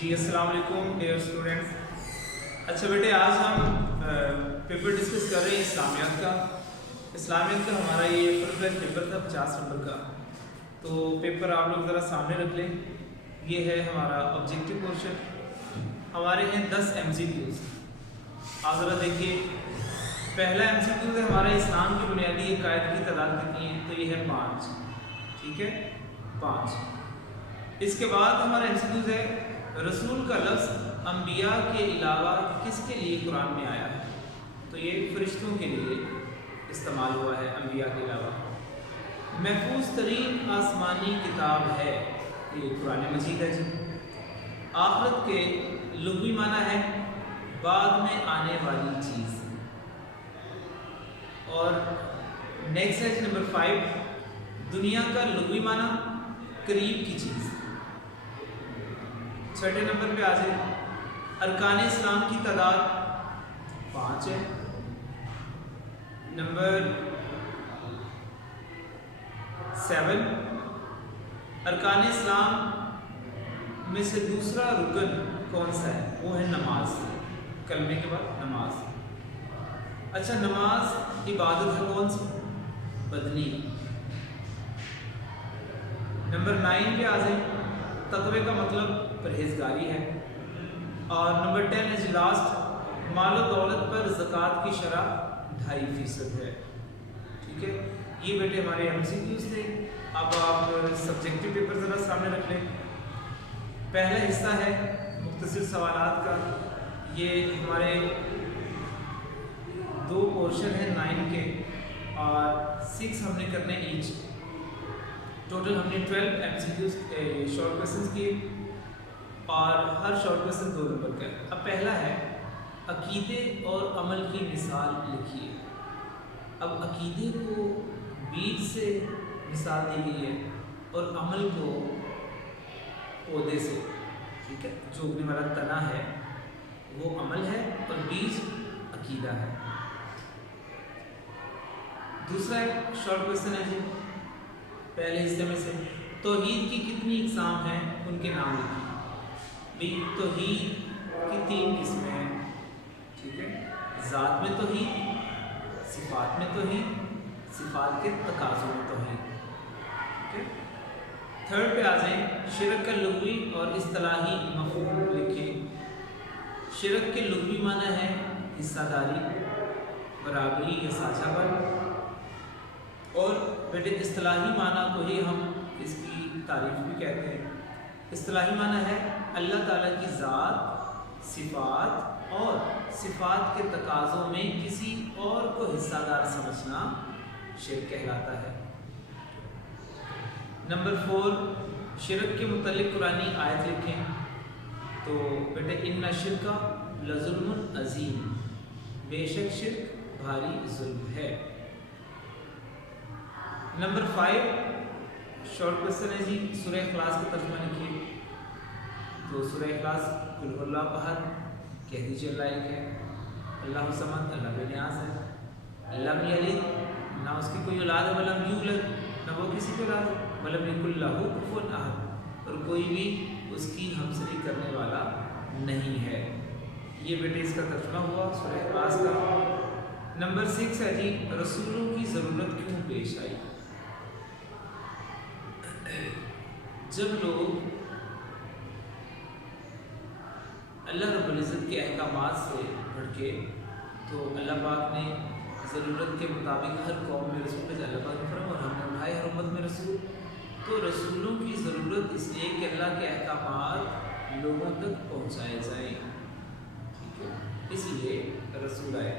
جی السلام علیکم dear students. اچھا بیٹے، آج ہم پیپر ڈسکس کر رہے ہیں اسلامیات کا. اسلامیات کا ہمارا یہ فل فلیج پیپر تھا 50 نمبر کا. تو پیپر آپ لوگ ذرا سامنے رکھ لیں. یہ ہے ہمارا آبجیکٹیو پورشن. ہمارے ہیں 10 MCQs. آپ ذرا دیکھیے، پہلا MCQ ہے ہمارا اسلام کی بنیادی عقائد کی تعداد کتنی ہے؟ تو یہ ہے 5. ٹھیک ہے، 5. اس کے بعد ہمارا MCQ ہے رسول کا لفظ انبیاء کے علاوہ کس کے لیے قرآن میں آیا ہے؟ تو یہ فرشتوں کے لیے استعمال ہوا ہے، انبیاء کے علاوہ. محفوظ ترین آسمانی کتاب ہے، یہ قرآن مجید ہے. جی آخرت کے لغوی معنی ہے بعد میں آنے والی چیز. اور نیکسٹ ہے نمبر 5، دنیا کا لغوی معنی قریب کی چیز. چھٹے نمبر پہ آ جائے، ارکان اسلام کی تعداد 5 ہے. نمبر 7، ارکان اسلام میں سے دوسرا رکن کون سا ہے؟ وہ ہے نماز. کلمے کے بعد نماز. اچھا، نماز عبادت ہے کون سی؟ بدنی. نمبر 9 پہ آ جائیں، تقوی کا مطلب پرہیزگاری ہے. اور نمبر 10 ہے جی لاسٹ، مال و دولت پر زکوٰۃ کی شرح 2.5% ہے. ٹھیک ہے، یہ بیٹے ہمارے MCQs تھے. اب آپ سبجیکٹیو پیپر ذرا سامنے رکھ لیں. پہلا حصہ ہے مختصر سوالات کا. یہ ہمارے 2 پورشن ہیں 9 کے، اور 6 ہم نے کرنے ایچ. ٹوٹل ہم نے 12 MCQs شارٹ کویسچنس کیے، اور ہر شارٹ کویسچن 2 نمبر کا. اب پہلا ہے عقیدے اور عمل کی مثال لکھیے. اب عقیدے کو بیج سے مثال دی گئی ہے، اور عمل کو پودے سے. ٹھیک ہے، جو اگنے والا تنا ہے وہ عمل ہے، اور بیج عقیدہ ہے. دوسرا ایک شارٹ کویسچن ہے جی پہلے حصے میں سے، توحید کی کتنی اقسام ہیں؟ ان کے نام لکھیے. بھی توحید کی 3 قسمیں ہیں. ٹھیک ہے، ذات میں توحید، صفات میں توحید، صفات کے تقاضوں میں توحید. ٹھیک ہے. تھرڈ پہ آ جائیں، شرک کا لغوی اور اصطلاحی مفہوم لکھیں. شرک کے لغوی معنی ہے حصہ داری، برابری یا ساجھا پن. اور بیٹے اصطلاحی معنی کو ہی ہم اس کی تعریف بھی کہتے ہیں. اصطلاحی معنی ہے اللہ تعالیٰ کی ذات، صفات اور صفات کے تقاضوں میں کسی اور کو حصہ دار سمجھنا شرک کہلاتا ہے. نمبر 4، شرک کے متعلق قرآنی آیت لکھیں. تو بیٹے ان الشرک لظلم عظیم، بے شک شرک بھاری ظلم ہے. نمبر 5 شارٹ کویسچن ہے جی سورہ اخلاص کا ترجمہ لکھیے. تو سورہ اخلاص قل هو اللہ احد، کہہ دیجیے اللہ ایک ہے. اللہ صمد، اللہ بے نیاز ہے. لم یلد، نہ اس کی کوئی اولاد ہے. ولم یولد، نہ وہ کسی کی اولاد ہے. ولم یکن لہ کفوا احد، اور کوئی بھی اس کی ہمسری کرنے والا نہیں ہے. یہ بیٹے اس کا ترجمہ ہوا سورہ اخلاص کا. نمبر 6 ہے جی رسولوں کی ضرورت کیوں پیش آئی؟ جب لوگ اللہ رب العزت کے احکامات سے بھٹکے تو اللہ پاک نے ضرورت کے مطابق ہر قوم میں رسول بھیجا. اللہ پاک نے فرمایا اور ہم نے اٹھائے ہر امت میں رسول. تو رسولوں کی ضرورت اس لیے کہ اللہ کے احکامات لوگوں تک پہنچائے جائیں. ٹھیک ہے، اس لیے رسول آئے.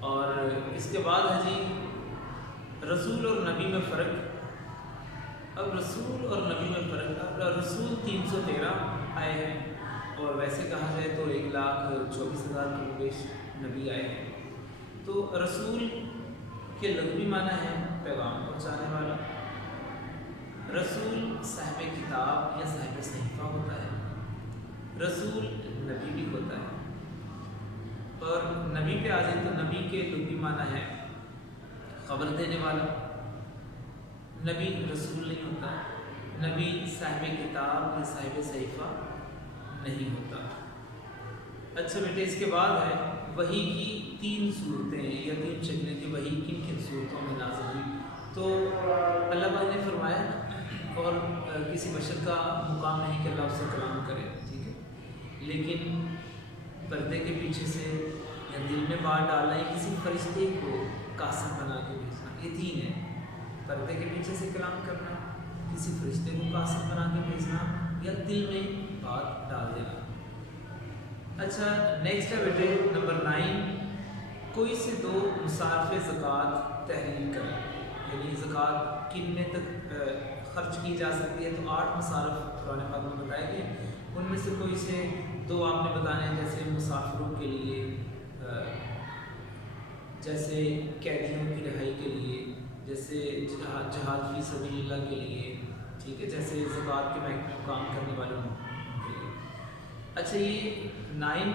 اور اس کے بعد ہے جی رسول اور نبی میں فرق. اب رسول اور نبی میں فرق. اب رسول 313 آئے ہیں، اور ویسے کہا جائے تو 1,24,000 کے بیش نبی آئے ہیں. تو رسول کے لغوی معنی ہے پیغام پہنچانے والا. رسول صاحب کتاب یا صاحب صحیفہ ہوتا ہے. رسول نبی بھی ہوتا ہے. اور نبی پہ آ جائے تو نبی کے لغوی معنی ہے خبر دینے والا. نبی رسول نہیں ہوتا. نبی صاحب کتاب یا صاحب صحیفہ نہیں ہوتا۔ اچھا بیٹے، اس کے بعد ہے وحی کی 3 صورتیں یا 3 شکلیں کہ وحی کن کن صورتوں میں نازل ہوئی۔ تو اللہ پاک نے فرمایا اور کسی بشر کا مقام نہیں کہ اللہ اس سے کلام کرے، ٹھیک ہے، لیکن پردے کے پیچھے سے یا دل میں بات ڈالنا یا کسی فرشتے کو قاصد بنا کے بھیجنا، یہ 3 ہے۔ پردے کے پیچھے سے کلام کرنا، کسی فرشتے کو قاصد بنا کے بھیجنا یا دل میں بات ڈال دینا۔ اچھا نیکسٹ ہے بیٹے نمبر 9، کوئی سے 2 مصارف زکوٰۃ تحریر کریں، یعنی زکوٰۃ کن میں تک خرچ کی جا سکتی ہے۔ تو 8 مصارف قرآن پاک میں بتائے گئے، ان میں سے کوئی سے 2 آپ نے بتانے ہیں، جیسے مسافروں کے لیے، جیسے قیدیوں کی رہائی کے لیے، جیسے جہاد فی سبیل اللہ کے لیے، ٹھیک ہے، جیسے زکوٰۃ کے محکمے میں کام کرنے والوں کے لیے۔ اچھا یہ 9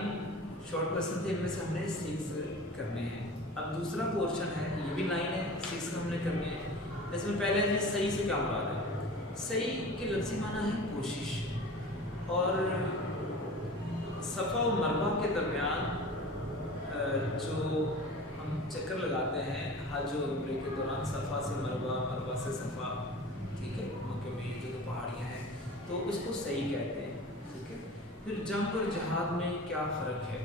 شارٹ کوسچن تھے، ان میں سے ہم نے 6 کرنے ہیں۔ اب دوسرا پورشن ہے، یہ بھی 9 ہے، 6 ہم نے کرنے ہیں۔ اس میں پہلے ہے صحیح سے کیا مراد ہے؟ صحیح کے لفظی معنی ہے کوشش، اور صفا و مروہ کے درمیان جو ہم چکر لگاتے ہیں حج و عمرے کے دوران، صفا سے مروہ، مروہ سے صفا، ٹھیک ہے، مکے میں جو پہاڑیاں ہیں، تو اس کو صحیح کہتے ہیں، ٹھیک ہے۔ پھر جنگ اور جہاد میں کیا فرق ہے؟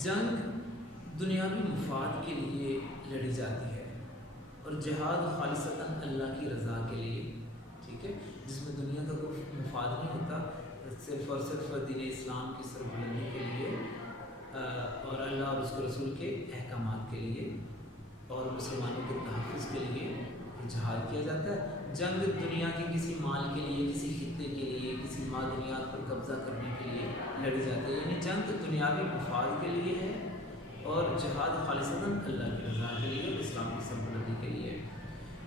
جنگ دنیاوی مفاد کے لیے لڑی جاتی ہے، اور جہاد خالصتاً اللہ کی رضا کے لیے، ٹھیک ہے، جس میں دنیا کا کوئی مفاد نہیں ہوتا، صرف اور صرف دین اسلام کی سربلندی کے لیے، اور اللہ اور اس کے رسول کے احکامات کے لیے، اور مسلمانوں کے تحفظ کے لیے جہاد کیا جاتا ہے۔ جنگ دنیا کے کسی مال کے لیے، کسی خطے کے لیے، کسی معدنیات پر قبضہ کرنے کے لیے لڑی جاتی ہے، یعنی جنگ دنیاوی مفاد کے لیے ہے، اور جہاد خالصتاً اللہ کی رضا کے لیے، اسلام کی سربلندی کے لیے۔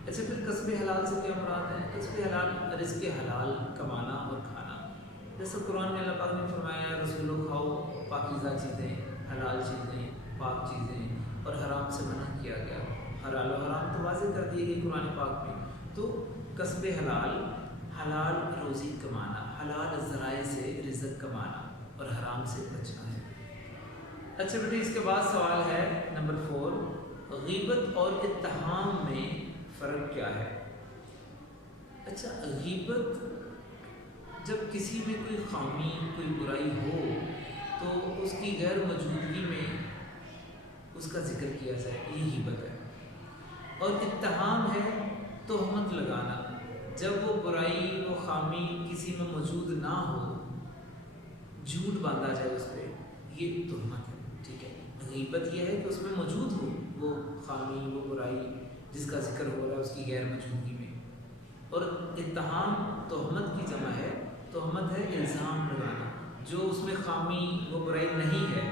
اچھا پھر کسب حلال سے کیا مراد ہے؟ کسب حلال رزق حلال کمانا اور کھانا، جیسے قرآن میں اللہ پاک نے فرمایا رسولو کھاؤ پاکیزہ چیزیں، حلال چیزیں، پاک چیزیں، اور حرام سے منع کیا گیا۔ حلال و حرام تو واضح کر دیے گئے قرآن پاک میں۔ تو کسب حلال، حلال روزی کمانا، حلال ذرائع سے رزق کمانا، اور حرام سے بچنا ہے۔ اچھا بیٹے اس کے بعد سوال ہے نمبر 4، غیبت اور اتہام میں فرق کیا ہے؟ اچھا غیبت جب کسی میں کوئی خامی، کوئی برائی ہو تو اس کی غیر موجودگی میں اس کا ذکر کیا جائے، یہ غیبت ہے۔ اور اتہام ہے تہمت لگانا، جب وہ برائی، وہ خامی کسی میں موجود نہ ہو، جھوٹ باندھا جائے اس پہ، یہ تہمت ہے، ٹھیک ہے۔ غیبت یہ ہے کہ اس میں موجود ہو وہ خامی، وہ برائی جس کا ذکر ہو رہا ہے اس کی غیر موجودگی میں۔ اور اتہام تہمت کی جمع ہے، تہمت ہے الزام لگانا، جو اس میں خامی، وہ برائی نہیں ہے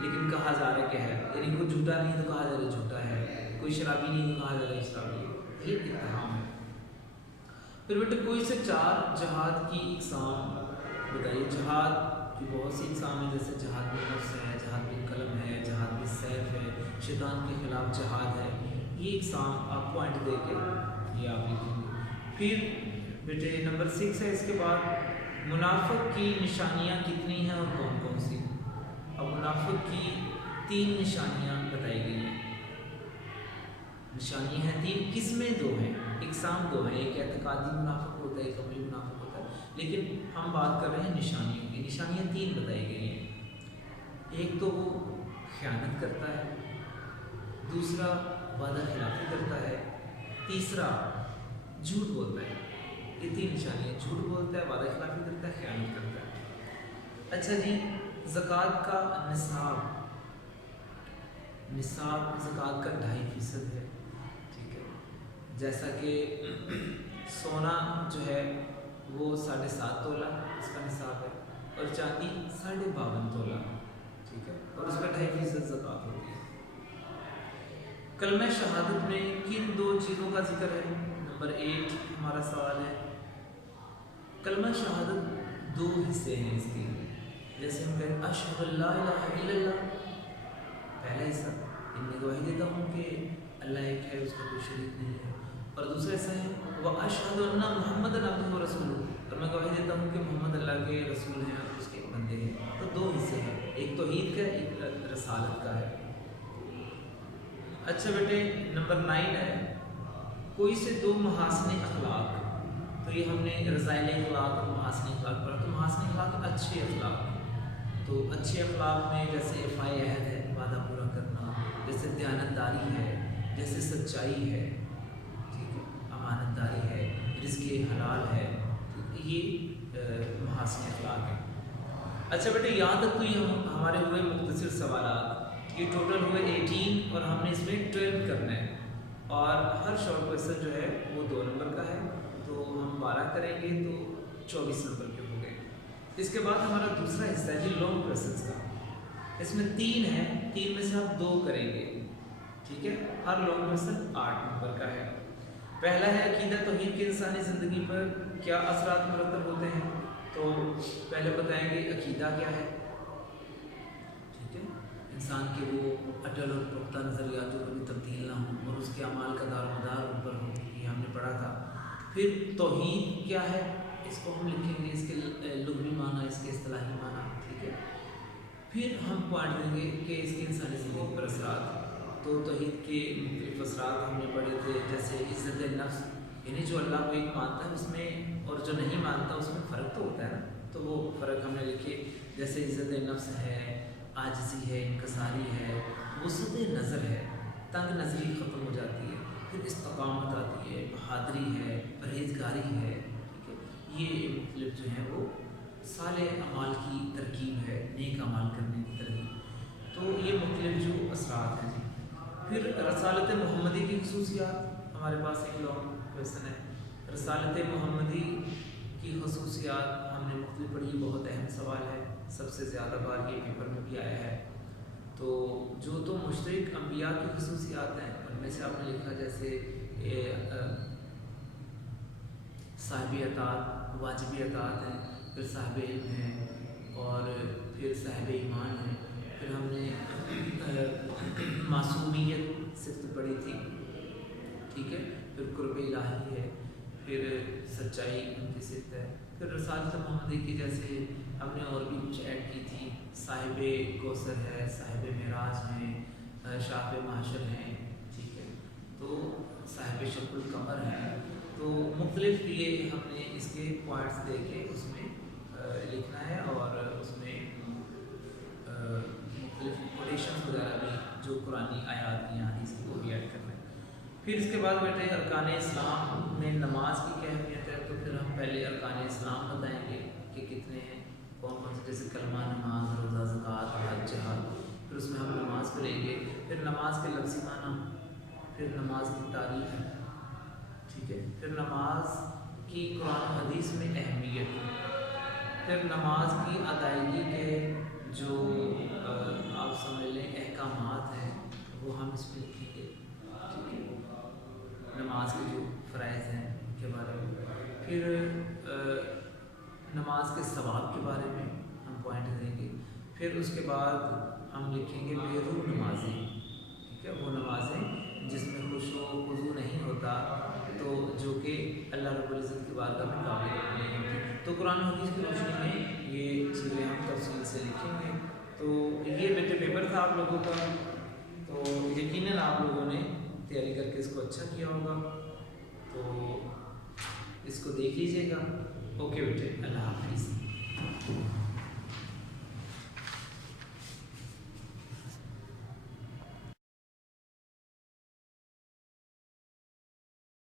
لیکن کہا جا رہا ہے کہ ہے، یعنی کوئی جھوٹا نہیں تو کہا جا رہا ہے جھوٹا ہے، کوئی شرابی نہیں تو کہا جا رہا ہے شرابی ہے، یہ اتہام ہے۔ پھر بیٹے کوئی سے 4 جہاد کی اقسام بتائیے۔ جہاد کی بہت سی اقسام ہیں، جیسے جہاد بالنفس ہے، جہاد بالقلم ہے، جہاد بالسیف ہے، شیطان کے خلاف جہاد ہے، یہ اقسام آپ پوائنٹ دے کے یہ آپ لکھیں گے۔ پھر بیٹے نمبر 6 ہے اس کے بعد، منافق کی نشانیاں کتنی ہیں اور کون کون سی؟ اب منافق کی 3 نشانیاں بتائی گئی ہیں۔ نشانیاں ہیں 3، قسمیں 2 ہیں، اقسام 2 ہیں، ایک اعتقادی منافق ہوتا ہے، ایک عملی منافق ہوتا ہے، لیکن ہم بات کر رہے ہیں نشانیوں کی۔ نشانیاں 3 بتائی گئی ہیں۔ ایک تو وہ خیانت کرتا ہے، دوسرا وعدہ خلافی کرتا ہے، تیسرا جھوٹ بولتا ہے۔ یہ 3 نشانیاں، جھوٹ بولتا ہے، وعدہ خلافی کرتا ہے، خیانت کرتا ہے۔ اچھا جی، زکوٰۃ کا نصاب زکوٰۃ کا 2.5% ہے، ٹھیک ہے، جیسا کہ سونا جو ہے وہ 7.5 تولہ اس کا نصاب ہے، اور چاندی 52.5 تولہ، ٹھیک ہے، اور اس کا 2.5% زکوٰۃ ہوتی ہے۔ کلمہ شہادت میں کن 2 چیزوں کا ذکر ہے؟ نمبر 8 ہمارا سوال ہے۔ کلمہ شہادت 2 حصے ہیں اس کے، جیسے ہم کہیں اشہد ان لا الہ الا اللہ، پہلا حصہ ان میں گواہی دیتا ہوں کہ اللہ ایک ہے، اس کا کوئی شریک نہیں ہے، اور دوسرا حصہ ہے وَأَشْهَدُ أَنَّ مُحَمَّدًا عَبْدُهُ وَرَسُولُهُ، اور میں گواہی دیتا ہوں کہ محمد اللہ کے رسول ہیں اور اس کے بندے ہیں۔ تو دو حصے ہیں، ایک توحید کا ہے، ایک رسالت کا ہے۔ اچھا بیٹے نمبر 9 ہے کوئی سے دو محاسن اخلاق۔ تو یہ ہم نے رسائل اخلاق اور محاسن اخلاق پڑھا۔ تو محاسن اخلاق اچھے اخلاق، تو اچھے اخلاق میں جیسے وفائے عہد ہے، وعدہ پورا کرنا، جیسے دیانتداری ہے، جیسے سچائی ہے، ٹھیک ہے، امانت داری ہے، رزق حلال ہے، یہ محاسن اخلاق ہے۔ اچھا بیٹے یہاں تک تو یہ ہمارے ہوئے مختصر سوالات، یہ ٹوٹل ہوئے 18 اور ہم نے اس میں 12 کرنا ہے، اور ہر شارٹ کویسچن جو ہے وہ 2 نمبر کا ہے، تو ہم 12 کریں گے تو 24 نمبر کے ہو گئے۔ اس کے بعد ہمارا دوسرا حصہ ہے جی لانگ کویسچنس کا، اس میں 3 ہے، 3 میں سے آپ 2 کریں گے، ٹھیک ہے، ہر لانگ کویسچن 8 نمبر کا ہے۔ پہلا ہے عقیدہ توحید کے انسانی زندگی پر کیا اثرات مرتب ہوتے ہیں، تو پہلے بتائیں گے عقیدہ کیا ہے، ٹھیک ہے، انسان کے وہ اٹل اور پختہ نظریات جو کبھی تبدیل نہ ہوں اور اس کے اعمال کا دار و مدار ان پر ہو، یہ ہم نے پڑھا تھا۔ پھر توحید کیا ہے، اس کو ہم لکھیں گے، اس کے لغوی معنی، اس کے اصطلاحی معنی، ٹھیک ہے۔ پھر ہم پوائنٹ دیں گے کہ اس کے انسانی زندگی پر اثرات، تو توحید کے مختلف اثرات ہم نے پڑھے تھے، جیسے عزت نفس، یعنی جو اللہ کو ایک مانتا ہے اس میں اور جو نہیں مانتا اس میں فرق تو ہوتا ہے نا، تو وہ فرق ہم نے لکھے، جیسے عزت نفس ہے، عاجزی ہے، انکساری ہے، وسعت نظر ہے، تنگ نظری ختم ہو جاتی ہے، پھر استقامت آتی ہے، بہادری ہے، پرہیزگاری ہے، ٹھیک ہے، یہ مختلف جو ہیں وہ صالح اعمال کی ترکیب ہے، نیک اعمال کرنے کی ترکیب، تو یہ مختلف جو اثرات ہیں جی۔ پھر رسالت محمدی کی خصوصیات، ہمارے پاس ایک لانگ کویسچن ہے، رسالت محمدی کی خصوصیات ہم نے مختلف پڑھی، بہت اہم سوال ہے، سب سے زیادہ بار یہ پیپر میں بھی آیا ہے۔ تو جو تو مشترک انبیاء کی خصوصیات ہیں ان میں سے آپ نے لکھا جیسے صاحب اطاعت، واجبی اطاعت ہیں، پھر صاحب علم ہیں، اور پھر صاحب ایمان ہیں، پھر ہم نے معصومیت صفت پڑھی تھی، ٹھیک ہے، پھر قرب الہی ہے، پھر سچائی ان کی صفت ہے، پھر رسالت محمدی کی جیسے ہم نے اور بھی کچھ ایڈ کی تھی، صاحب کوثر ہے، صاحب معراج ہیں، شاف محشر ہیں، ٹھیک ہے، تو صاحب شق القمر ہیں، تو مختلف یہ ہم نے اس کے پوائنٹس دے کے اس میں لکھنا ہے، اور اس میں مختلف کوٹیشنز وغیرہ بھی جو قرآنی آیات یا حدیث کی وہ بھی ایڈ کرنا ہے۔ پھر اس کے بعد بیٹے ارکان اسلام میں نماز کی کیا اہمیت ہے، تو پھر ہم پہلے ارکان اسلام بتائیں گے کہ کتنے ہیں، کون کون سے، جیسے کلمہ، نماز، روزہ، زکوٰۃ، حج، جہاد، پھر اس میں ہم نماز پڑھیں گے، پھر نماز کے لفظی معنی، پھر نماز کی تعریف، ٹھیک ہے، پھر نماز کی قرآن و حدیث میں اہمیت، پھر نماز کی ادائیگی کے جو آپ سمجھ لیں احکامات ہیں وہ ہم اس میں لکھیں گے، ٹھیک ہے، نماز کے جو فرائض ہیں ان کے بارے میں، پھر نماز کے ثواب کے بارے میں ہم پوائنٹ دیں گے، پھر اس کے بعد ہم لکھیں گے بے روح نمازیں، ٹھیک ہے، وہ نمازیں جس میں خشوع و خضوع نہیں ہوتا، تو جو کہ اللہ رب العزت کی بارگاہ میں قابل نہیں ہوتی، تو قرآن حدیث کی روشنی میں یہ چیزیں ہم تفصیل سے لکھیں گے۔ تو یہ بیٹے پیپر تھا آپ لوگوں کا، تو یقیناً آپ لوگوں نے تیاری کر کے اس کو اچھا کیا ہوگا، تو اس کو دیکھ لیجیے گا۔ اوکے بیٹے، اللہ حافظ۔